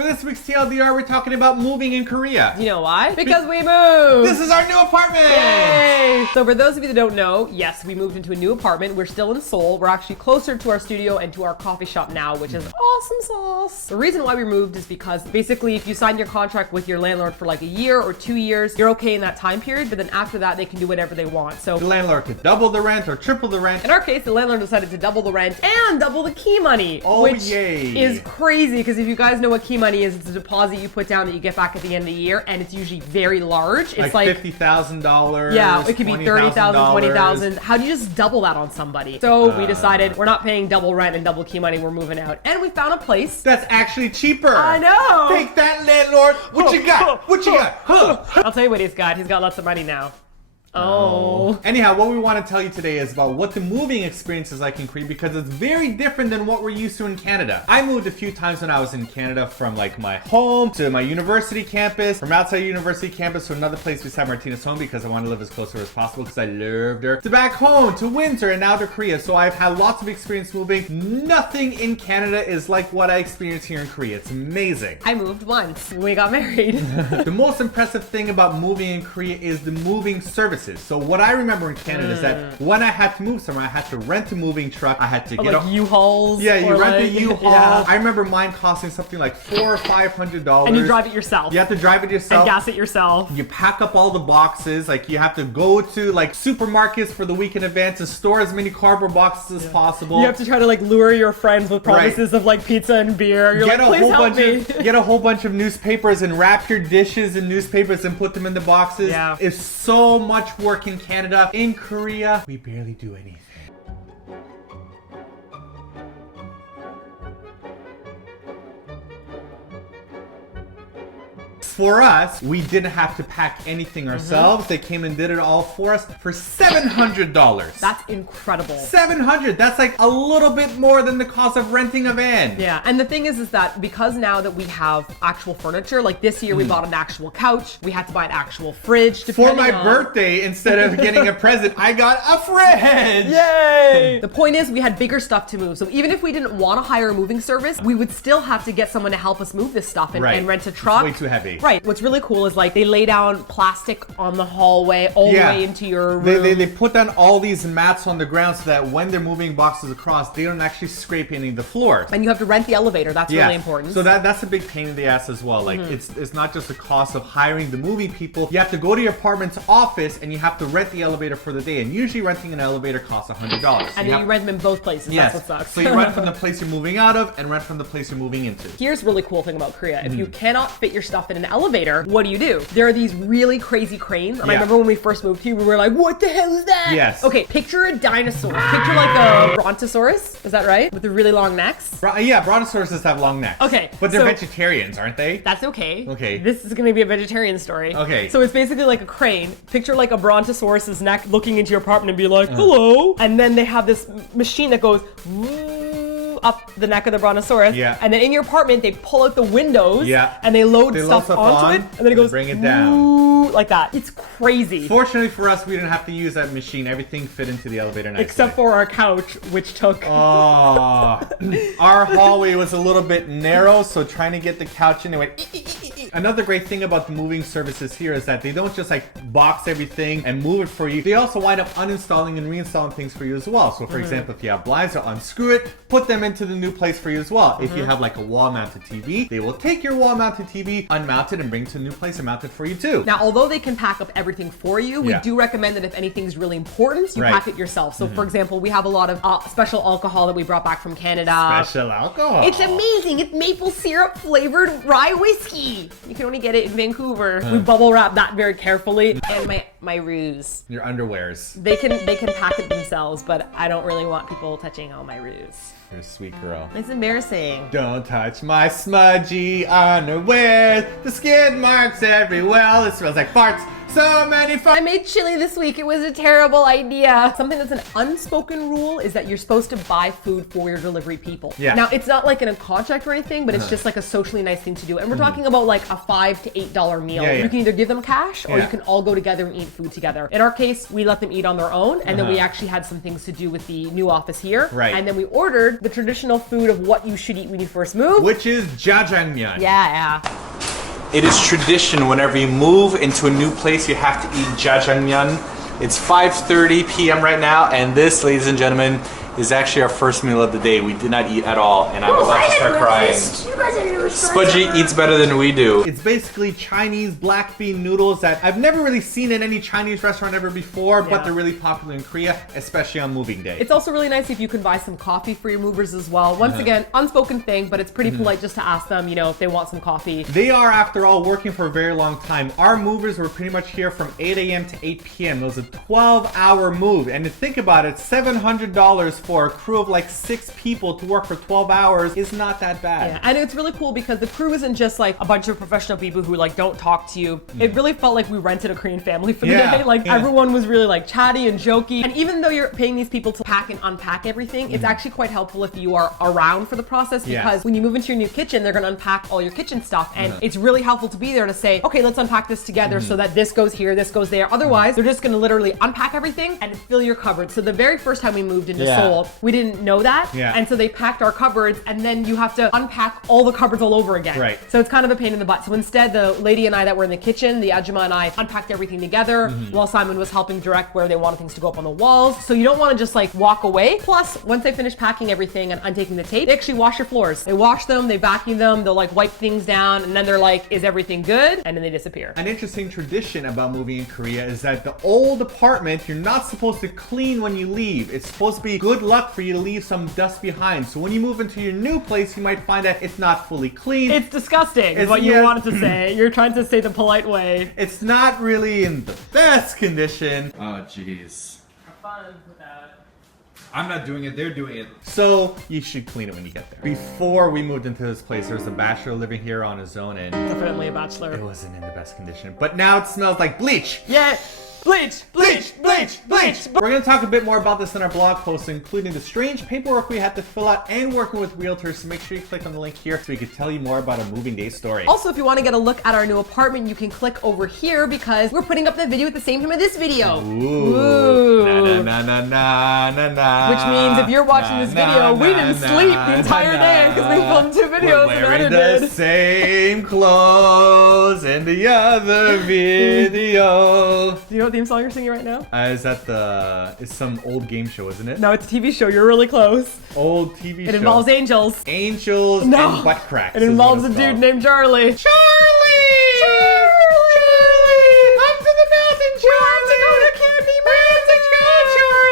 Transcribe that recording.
For this week's TLDR, we're talking about moving in Korea. You know why? Because we moved! This is our new apartment! Yay! So for those of you that don't know, yes, we moved into a new apartment. We're still in Seoul. We're actually closer to our studio and to our coffee shop now, which is awesome sauce. The reason why we moved is because basically if you sign your contract with your landlord for like a year or 2 years, you're okay in that time period, but then after that, they can do whatever they want. So the landlord could double the rent or triple the rent. In our case, the landlord decided to double the rent and double the key money, which is crazy because if you guys know what key money is, it's a deposit you put down that you get back at the end of the year, and it's usually very large. It's like $50,000. Yeah, it could be $30,000, $20,000. How do you just double that on somebody? So we decided we're not paying double rent and double key money. We're moving out, and we found a place that's actually cheaper. I know. Take that, landlord. What you got? What you got? I'll tell you what he's got. He's got lots of money now. Oh. Anyhow, what we want to tell you today is about what the moving experience is like in Korea, because it's very different than what we're used to in Canada. I moved a few times when I was in Canada, from like my home to my university campus, from outside university campus to another place beside Martina's home because I want to live as close to her as possible because I loved her, to back home, to Windsor, and now to Korea. So I've had lots of experience moving. Nothing in Canada is like what I experienced here in Korea. It's amazing. I moved once when we got married. The most impressive thing about moving in Korea is the moving service. So what I remember in Canada is that when I had to move somewhere, I had to rent a moving truck. I had to get like U-Hauls. Yeah, you rent a U-Haul. Yeah. I remember mine costing something like $400 or $500. And you drive it yourself. You have to drive it yourself. And gas it yourself. You pack up all the boxes. Like you have to go to like supermarkets for the week in advance and store as many cardboard boxes as possible. You have to try to like lure your friends with promises of like pizza and beer. You're like, please help me. Get a whole bunch of newspapers and wrap your dishes in newspapers and put them in the boxes. Yeah. It's so much work in Canada. In Korea, we barely do anything. For us, we didn't have to pack anything ourselves. They came and did it all for us for $700. That's incredible. $700. That's like a little bit more than the cost of renting a van. Yeah, and the thing is that because now that we have actual furniture, like this year we bought an actual couch, we had to buy an actual fridge. For my birthday, instead of getting a present, I got a fridge! Yay! The point is we had bigger stuff to move. So even if we didn't want to hire a moving service, we would still have to get someone to help us move this stuff and rent a truck. It's way too heavy. Right. What's really cool is like they lay down plastic on the hallway all the way into your room. They put down all these mats on the ground so that when they're moving boxes across, they don't actually scrape any of the floors. And you have to rent the elevator. That's really important. So that's a big pain in the ass as well. Like it's not just the cost of hiring the moving people. You have to go to your apartment's office and you have to rent the elevator for the day. And usually renting an elevator costs $100. And then you rent them in both places. Yes. That's what sucks. So you rent from the place you're moving out of and rent from the place you're moving into. Here's a really cool thing about Korea. If you cannot fit your stuff in an elevator, what do? There are these really crazy cranes. And I remember when we first moved here, we were like, what the hell is that? Yes. Okay, picture a dinosaur. Picture like a brontosaurus. Is that right? With the really long necks? Yeah, brontosauruses have long necks. Okay. But they're vegetarians, aren't they? That's okay. Okay. This is going to be a vegetarian story. Okay. So it's basically like a crane. Picture like a brontosaurus's neck looking into your apartment and be like, hello. And then they have this machine that goes up the neck of the brontosaurus. Yeah. And then in your apartment, they pull out the windows. Yeah. And they load stuff onto it. And then it goes bring it down. Like that. It's crazy. Fortunately for us, we didn't have to use that machine. Everything fit into the elevator nicely. Except for our couch, which took... Oh. Our hallway was a little bit narrow, so trying to get the couch in, it went... Another great thing about the moving services here is that they don't just like box everything and move it for you. They also wind up uninstalling and reinstalling things for you as well. So for example, if you have blinds, they'll unscrew it, put them into the new place for you as well. If you have like a wall-mounted TV, they will take your wall-mounted TV, unmount it, and bring it to a new place and mount it for you too. Now, although they can pack up everything for you, we do recommend that if anything's really important, you pack it yourself. So for example, we have a lot of special alcohol that we brought back from Canada. Special alcohol. It's amazing. It's maple syrup flavored rye whiskey. You can only get it in Vancouver. We bubble wrap that very carefully. And my ruse. Your underwears. They can pack it themselves, but I don't really want people touching all my ruse. You're a sweet girl. It's embarrassing. Don't touch my smudgy underwear. The skid marks everywhere. It smells like farts. So many farts. I made chili this week. It was a terrible idea. Something that's an unspoken rule is that you're supposed to buy food for your delivery people. Yeah. Now, it's not like in a contract or anything, but it's just like a socially nice thing to do. And we're talking about like a $5 to $8 meal. Yeah, yeah. You can either give them cash or you can all go together and eat food together. In our case, we let them eat on their own, and then we actually had some things to do with the new office here. Right. And then we ordered the traditional food of what you should eat when you first move. Which is jjajangmyeon. Yeah. It is tradition whenever you move into a new place, you have to eat jjajangmyeon. It's 5:30 p.m. right now, and this, ladies and gentlemen, is actually our first meal of the day. We did not eat at all, and I'm about to start crying. Spudgy eats better than we do. It's basically Chinese black bean noodles that I've never really seen in any Chinese restaurant ever before, but they're really popular in Korea, especially on moving day. It's also really nice if you can buy some coffee for your movers as well. Once again, unspoken thing, but it's pretty polite just to ask them, you know, if they want some coffee. They are, after all, working for a very long time. Our movers were pretty much here from 8 a.m. to 8 p.m. It was a 12-hour move. And to think about it, $700 for a crew of like 6 people to work for 12 hours is not that bad. Yeah, and it's really cool because the crew isn't just like a bunch of professional people who like don't talk to you. It really felt like we rented a Korean family for the day. Like everyone was really like chatty and jokey. And even though you're paying these people to pack and unpack everything, it's actually quite helpful if you are around for the process, because when you move into your new kitchen, they're gonna unpack all your kitchen stuff. And it's really helpful to be there to say, okay, let's unpack this together so that this goes here, this goes there. Otherwise, they're just gonna literally unpack everything and fill your cupboards. So the very first time we moved into Seoul, we didn't know that. And so they packed our cupboards, and then you have to unpack all the cupboards all over again. Right. So it's kind of a pain in the butt. So instead, the lady and I that were in the kitchen, the Ajuma and I unpacked everything together while Simon was helping direct where they wanted things to go up on the walls. So you don't want to just like walk away. Plus, once they finish packing everything and untaking the tape, they actually wash your floors. They wash them, they vacuum them, they'll like wipe things down, and then they're like, is everything good? And then they disappear. An interesting tradition about moving in Korea is that the old apartment, you're not supposed to clean when you leave. It's supposed to be good luck for you to leave some dust behind. So when you move into your new place, you might find that it's not fully clean. It's disgusting, is what you wanted to say. You're trying to say the polite way. It's not really in the best condition. Oh, jeez. Have fun with that. I'm not doing it, they're doing it. So you should clean it when you get there. Before we moved into this place, there was a bachelor living here on his own, and Definitely a bachelor. it wasn't in the best condition. But now it smells like bleach. Yeah. Bleach, bleach, bleach, bleach. We're going to talk a bit more about this in our blog post, including the strange paperwork we had to fill out and working with realtors. So make sure you click on the link here so we can tell you more about a moving day story. Also, if you want to get a look at our new apartment, you can click over here because we're putting up the video at the same time as this video. Ooh. Na, na, na, na, na, Which means if you're watching this video, we didn't sleep the entire day because we filmed 2 videos We're and wearing edited. the same clothes in the other video. Do you know what theme song you're singing right now? It's some old game show, isn't it? No, it's a TV show. You're really close. Old TV show. It involves angels. Angels No. and butt cracks. It is involves what a it's dude called. named Charlie. Charlie!